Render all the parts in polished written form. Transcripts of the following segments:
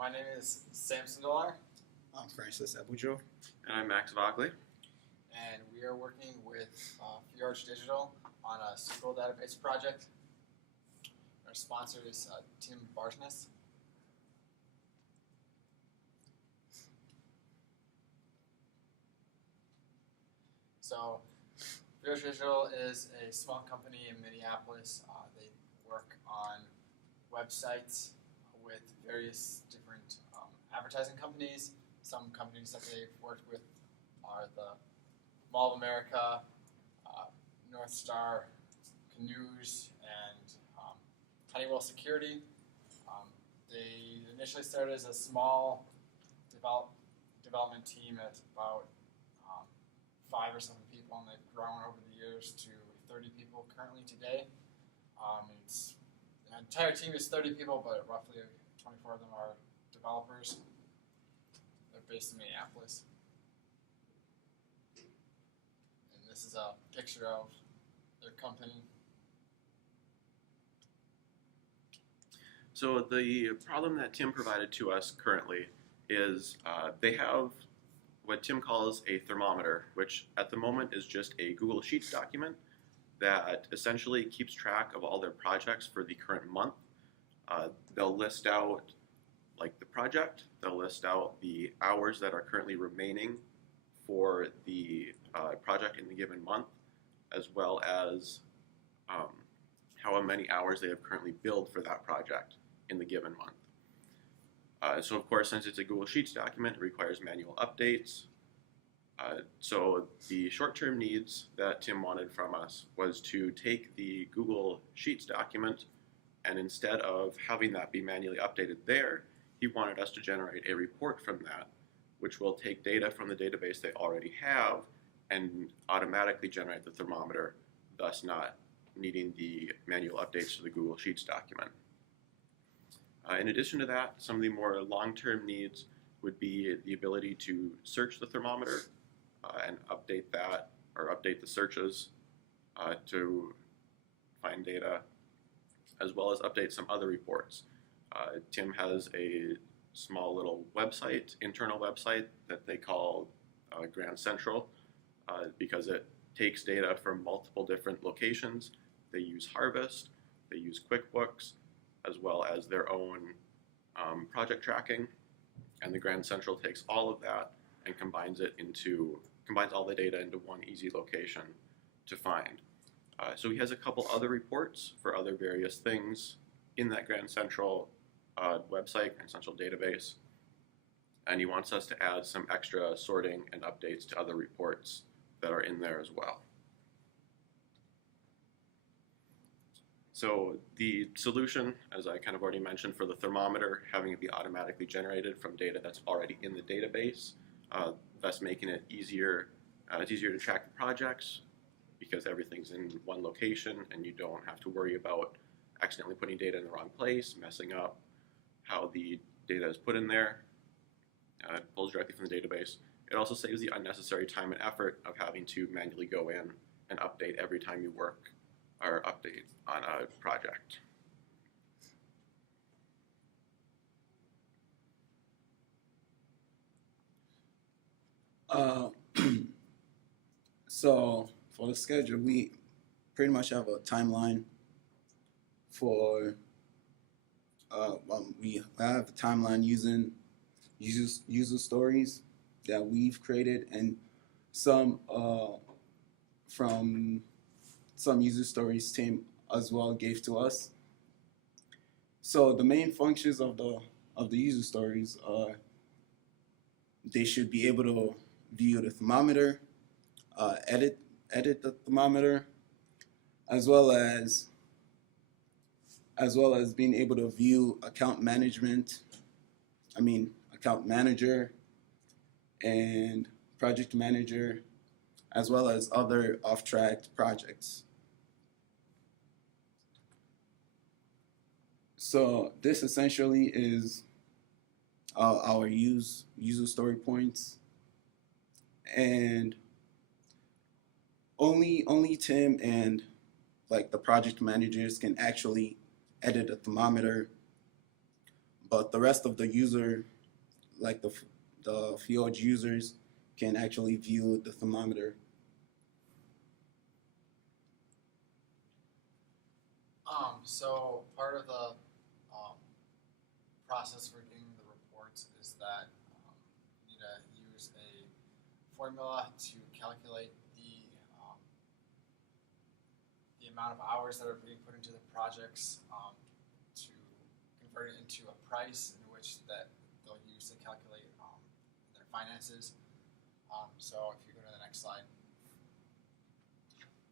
My name is Samson Dolar, I'm Francis Abujo. And I'm Max Vockley. and we are working with Fjorge Digital on a SQL database project. Our sponsor is Tim Barsness. So, Fjorge Digital is a small company in Minneapolis. They work on websites with various different advertising companies. Some companies that they've worked with are the Mall of America, North Star, Canoes, and Honeywell Security. They initially started as a small development team at about 5 or 7 people, and they've grown over the years to 30 people currently today. The entire team is 30 people, but roughly 24 of them are developers. They're based in Minneapolis. And this is a picture of their company. So the problem that Tim provided to us currently is they have what Tim calls a thermometer, which at the moment is just a Google Sheets document that essentially keeps track of all their projects for the current month. They'll list out like the project, they'll list out the hours that are currently remaining for the project in the given month, as well as how many hours they have currently billed for that project in the given month. So of course, since it's a Google Sheets document, it requires manual updates. So the short-term needs that Tim wanted from us was to take the Google Sheets document, and instead of having that be manually updated there, he wanted us to generate a report from that, which will take data from the database they already have and automatically generate the thermometer, thus not needing the manual updates to the Google Sheets document. In addition to that, some of the more long-term needs would be the ability to search the thermometer and update that, or update the searches to find data, as well as update some other reports. Tim has a small little website, internal website, that they call Grand Central because it takes data from multiple different locations. They use Harvest, they use QuickBooks, as well as their own project tracking, and the Grand Central takes all of that and combines all the data into one easy location to find. So he has a couple other reports for other various things in that Grand Central website, Grand Central database, and he wants us to add some extra sorting and updates to other reports that are in there as well. So the solution, as I kind of already mentioned, for the thermometer, having it be automatically generated from data that's already in the database, thus making it easier. It's easier to track the projects because everything's in one location and you don't have to worry about accidentally putting data in the wrong place, messing up how the data is put in there. It pulls directly from the database. It also saves the unnecessary time and effort of having to manually go in and update every time you work or update on a project. So for the schedule, we pretty much have a timeline for, we have a timeline using user stories that we've created, and some from some user stories Tim as well gave to us. So the main functions of the user stories are they should be able to view the thermometer, edit the thermometer, as well as being able to view account manager and project manager, as well as other off-track projects. So this essentially is our user story points, and only Tim and like the project managers can actually edit a thermometer but the rest of the user, like the Fjorge users, can actually view the thermometer. So part of the process for getting the reports is that you need to use a formula to calculate the amount of hours that are being put into the projects to convert it into a price in which that they'll use to calculate their finances. So if you go to the next slide.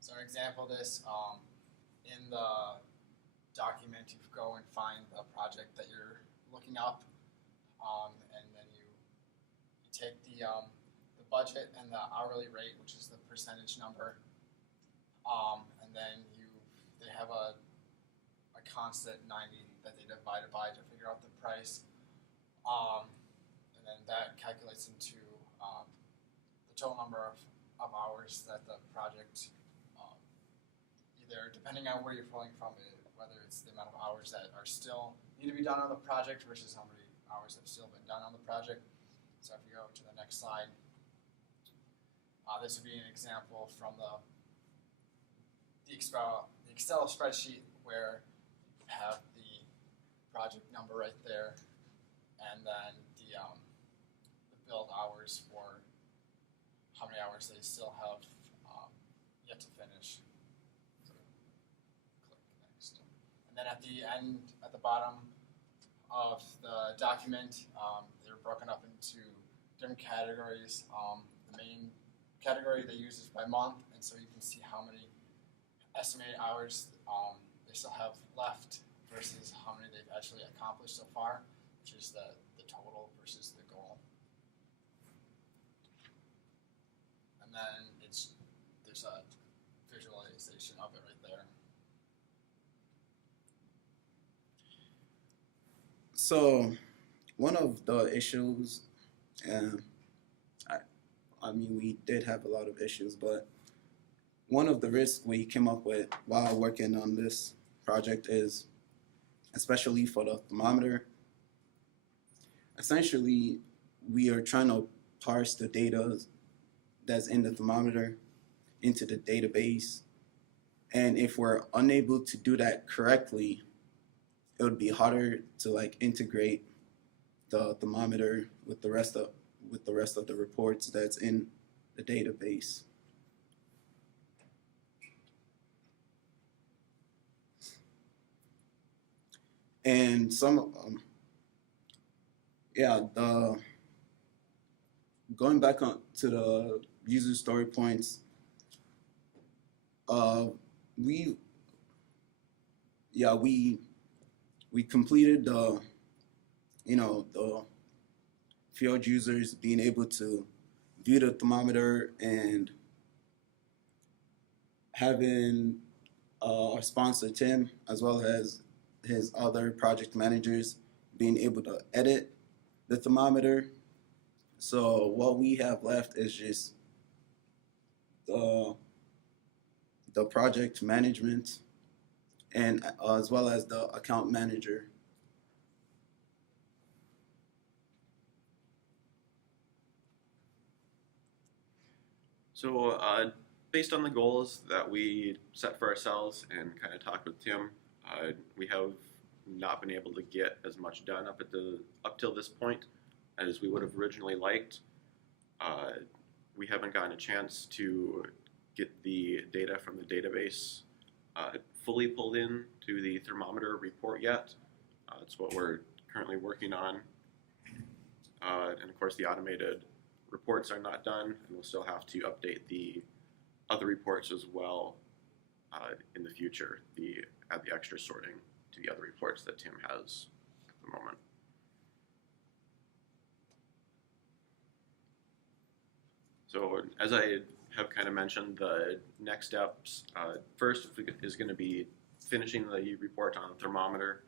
So an example of this, in the document, you go and find the project that you're looking up, and then you take the budget and the hourly rate, which is the percentage number, and then they have a constant 90 that they divide it by to figure out the price, and then that calculates into the total number of hours that the project, either depending on where you're pulling from, whether it's the amount of hours that are still need to be done on the project versus how many hours have still been done on the project. So if you go to the next slide, this would be an example from the Excel spreadsheet where you have the project number right there, and then the billed hours for how many hours they still have yet to finish. Then at the end, at the bottom of the document, they're broken up into different categories. The main category they use is by month, and so you can see how many estimated hours they still have left versus how many they've actually accomplished so far, which is the total versus the goal. And then there's a visualization of it right there. So one of the issues, and I mean, we did have a lot of issues, but one of the risks we came up with while working on this project is, especially for the thermometer, essentially we are trying to parse the data that's in the thermometer into the database, and if we're unable to do that correctly, it would be harder to like integrate the thermometer with the rest of the reports that's in the database. And going back on to the user story points, we completed the Fjorge users being able to view the thermometer and having our sponsor Tim, as well as his other project managers, being able to edit the thermometer. So what we have left is just the project management, and as well as the account manager. So based on the goals that we set for ourselves and kind of talked with Tim, we have not been able to get as much done up till this point as we would have originally liked. We haven't gotten a chance to get the data from the database fully pulled in to the thermometer report yet. It's what we're currently working on. And of course the automated reports are not done, and we'll still have to update the other reports as well in the future, add the extra sorting to the other reports that Tim has at the moment. So as I have kind of mentioned, the next steps, first is going to be finishing the report on the thermometer,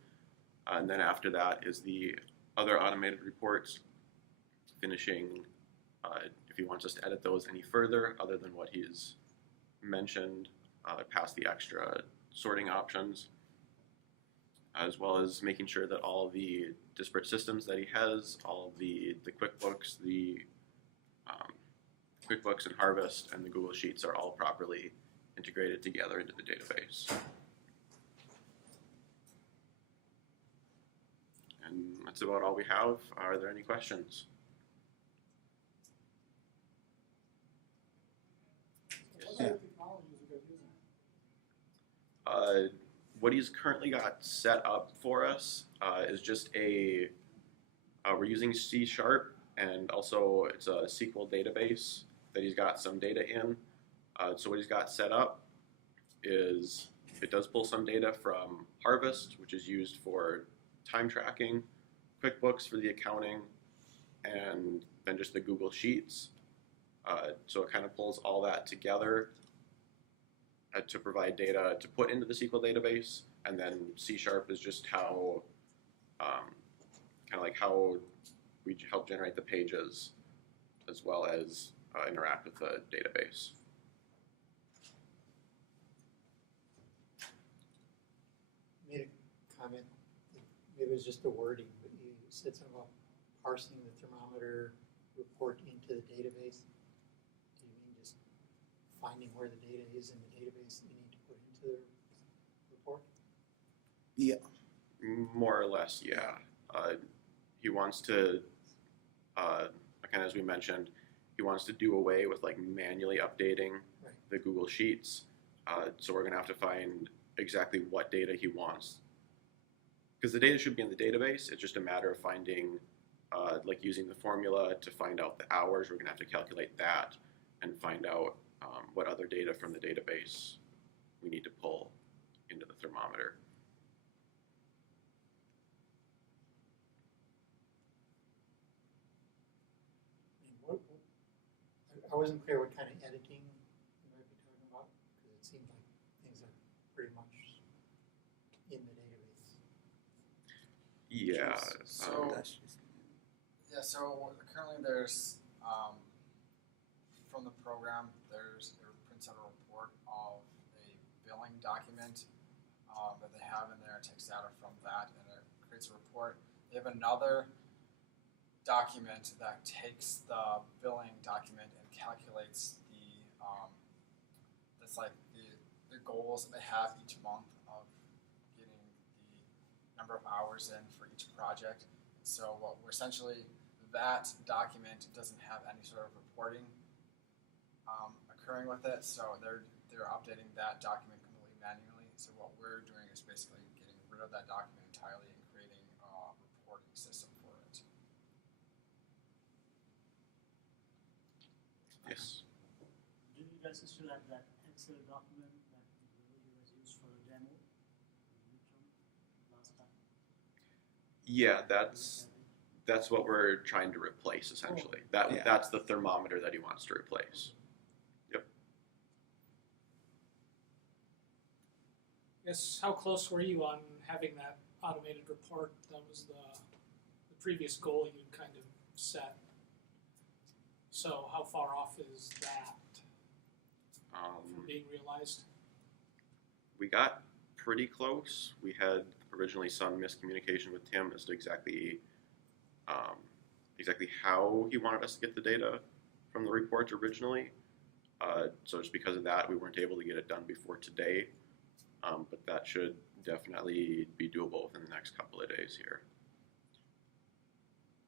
and then after that is the other automated reports, finishing if he wants us to edit those any further other than what he's mentioned, past the extra sorting options. as well as making sure that all of the disparate systems that he has, all of the QuickBooks and Harvest and the Google Sheets are all properly integrated together into the database. And that's about all we have. Are there any questions? Yeah. What he's currently got set up for us is just we're using C#, and also it's a SQL database that he's got some data in. So what he's got set up is it does pull some data from Harvest, which is used for time tracking, QuickBooks for the accounting, and then just the Google Sheets. So it kind of pulls all that together to provide data to put into the SQL database, and then C# is just how, kind of like how we help generate the pages, as well as interact with the database. Made a comment, maybe it was just the wording, but you said something about parsing the thermometer report into the database. Do you mean just finding where the data is in the database that you need to put into the report? Yeah. More or less, yeah. He wants to, kind of as we mentioned, he wants to do away with like manually updating the Google Sheets. So we're going to have to find exactly what data he wants. Because the data should be in the database. It's just a matter of finding, like using the formula to find out the hours. We're going to have to calculate that and find out what other data from the database we need to pull into the thermometer. I wasn't clear what kind of editing you might be talking about, because it seems like things are pretty much in the database. Yeah. So currently there's from the program it prints out a report of a billing document that they have in there. It takes data from that and it creates a report. They have another document that takes the billing document and calculates the goals that they have each month of getting the number of hours in for each project. So what we're essentially, that document doesn't have any sort of reporting occurring with it, so they're updating that document completely manually. So what we're doing is basically getting rid of that document entirely and creating a reporting system for it. Yes. Do you guys still have that Excel document that you guys used for the demo midterm last time? Yeah, that's what we're trying to replace essentially. That's the thermometer that he wants to replace. Yep. Yes. How close were you on having that automated report? That was the previous goal you kind of set. So how far off is that from being realized? We got pretty close. We had originally some miscommunication with Tim as to exactly how he wanted us to get the data from the report originally. So just because of that, we weren't able to get it done before today. But that should definitely be doable within the next couple of days here.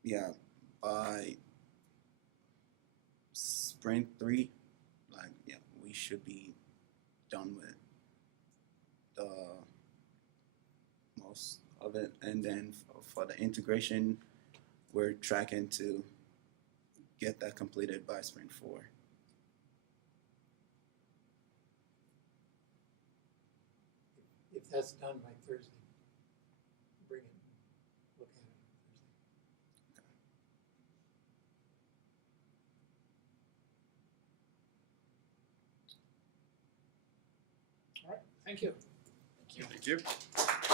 Yeah, by Sprint 3, we should be done with the most of it, and then for the integration, we're tracking to get that completed by Sprint 4. If that's done by Thursday, bring it, look at it Thursday. All right. Thank you. Thank you. Thank you.